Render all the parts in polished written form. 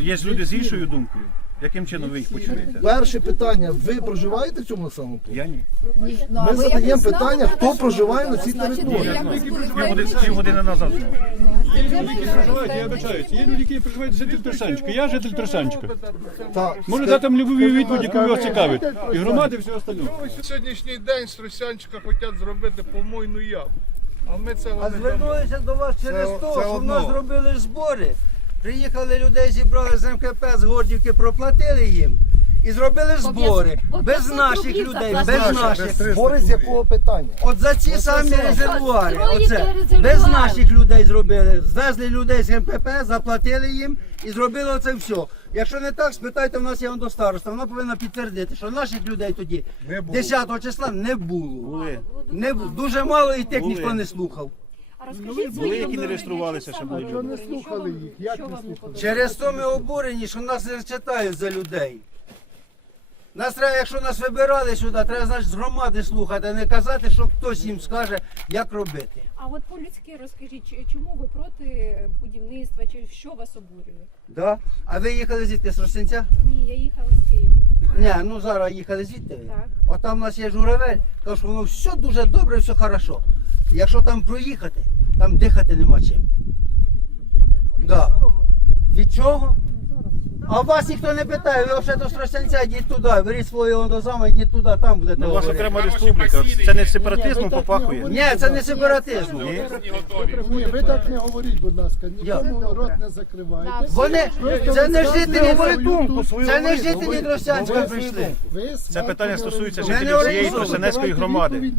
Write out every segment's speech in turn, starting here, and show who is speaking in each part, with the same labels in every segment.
Speaker 1: є люди з іншою думкою. Яким чином ви їх почуєте?
Speaker 2: Перше питання, ви проживаєте в цьому населеному пункті?
Speaker 1: Я ні.
Speaker 2: Ми задаємо питання, хто проживає на цій території.
Speaker 1: Я знаю. Півгодини назад знову.
Speaker 3: Є люди, які проживають, я вибачаюсь, є люди, які проживають житель Тростянчика. Я житель Тростянчика.
Speaker 2: Так.
Speaker 3: Можу дати вам любу відповідь, яку вас цікавить. І громади, і все остальне.
Speaker 4: Сьогоднішній день з Тростянчика хочуть зробити помойну яму. А ми це
Speaker 5: А
Speaker 4: вони
Speaker 5: звернулися до вас через те, що в нас зробили збори. Приїхали людей, зібрали з МКП, з Гордівки, проплатили їм. І зробили збори. Без наших людей, без наших.
Speaker 2: Збори з якого питання?
Speaker 5: От за ці самі резервуари.
Speaker 6: Строїти
Speaker 5: Оце.
Speaker 6: резервуари.
Speaker 5: Без наших людей зробили. Звезли людей з МКП, заплатили їм і зробили оце все. Якщо не так, спитайте, в нас є до староста, вона повинна підтвердити, що наших людей тоді 10 числа не було. Не було. Дуже мало і тих ніхто не слухав.
Speaker 6: А розкажіть
Speaker 1: Були, які не
Speaker 6: свої
Speaker 1: реєструвалися, ще були люди.
Speaker 2: Не слухали їх, як не слухали?
Speaker 5: Через то ми обурені, що нас не читають за людей. Нас треба, якщо нас вибирали сюди, треба, значить, з громади слухати, а не казати, що хтось їм скаже, як робити.
Speaker 6: А от по-людськи розкажіть, чому ви проти будівництва, чи що вас обурює?
Speaker 5: Да? А ви їхали звідти з Росинця?
Speaker 6: Ні, я їхала з Києва.
Speaker 5: Ні, ну зараз їхали звідти.
Speaker 6: Так.
Speaker 5: От там у нас є журавель, каже, що воно все дуже добре, все хорошо. Якщо там проїхати, там дихати нема чим. Да. Від чого? А вас ніхто не питає, ви взагалі до Страсянця йдіть туди, беріть свою одозаму, йдіть туди, там будете
Speaker 1: Ну, ваша
Speaker 5: говорити.
Speaker 1: окрема республіка, це не сепаратизмом попахує?
Speaker 5: Ні, це не сепаратизм.
Speaker 2: Ні, ви так не говоріть, будь ласка,
Speaker 5: Я.
Speaker 2: нікому рот не закривайте.
Speaker 5: Вони, це не жителі, це не
Speaker 2: говори
Speaker 5: жителі Тростянська прийшли.
Speaker 1: Це питання стосується
Speaker 5: Ми не
Speaker 1: жителів всієї
Speaker 5: організовуємо.
Speaker 1: Тростянецької громади.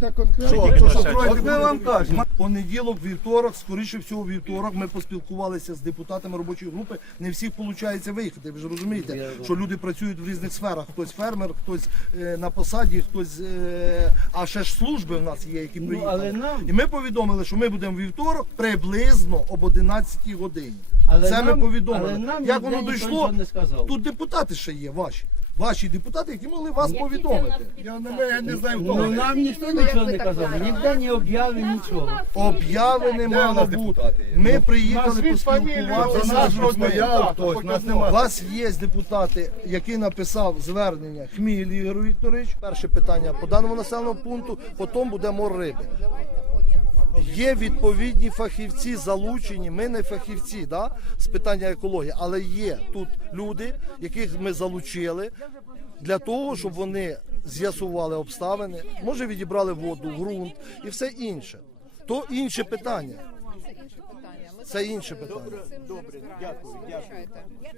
Speaker 5: От ми вам кажемо.
Speaker 2: Понеділок, вівторок, скоріше всього вівторок, ми поспілкувалися з депутатами робочої групи. Не всіх виходить виїхати. Ви ж розумієте, що люди працюють в різних сферах. Хтось фермер, хтось на посаді, хтось. А ще ж служби в нас є, які приїхали.
Speaker 5: але нам-
Speaker 2: І ми повідомили, що ми будемо вівторок приблизно об 11 годині.
Speaker 5: Але
Speaker 2: Це ми
Speaker 5: нам-
Speaker 2: повідомили.
Speaker 5: але нам
Speaker 2: Як
Speaker 5: ніде
Speaker 2: воно
Speaker 5: ніхто
Speaker 2: дійшло?
Speaker 5: нічого не сказав.
Speaker 2: Тут депутати ще є ваші. Ваші депутати, які могли вас повідомити. Я не знаю, хто.
Speaker 5: Ну нам ніхто нічого не казав, ніде не об'яви, нічого.
Speaker 2: Обяви не мало бути. Ми приїхали поспілкуватися. У вас є депутати, який написав звернення Хміль Ігор Вікторович. Перше питання по даному населеному пункту, потім буде мор риби. Є відповідні фахівці залучені, ми не фахівці, да, з питання екології, але є тут люди, яких ми залучили для того, щоб вони з'ясували обставини, може відібрали воду, ґрунт і все інше. То інше питання. Це інше питання.
Speaker 7: Добре, дякую.